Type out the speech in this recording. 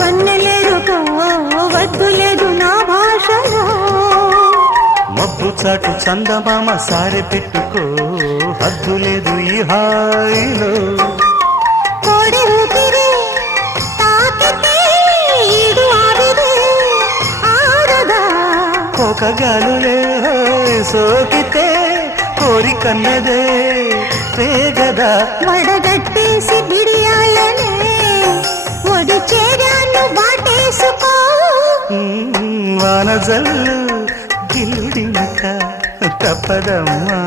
వన్నెలేరుకో వద్దు లేదు నా భాషలో మబ్బు చాటు చందమామ సారె పెట్టుకో హద్దు లేదు ఈ హాయిలో కోడి ఊపిరి తాకితే ఈడు ఆవిరి ఆరదా కోకగాలులే సోకితే కోరికన్నదే వేగదా వడగట్టేసి బిడియాలనే ఒడి చేరాను వాటేసుకో వానజల్లు గిల్లినక తప్పదమ్మా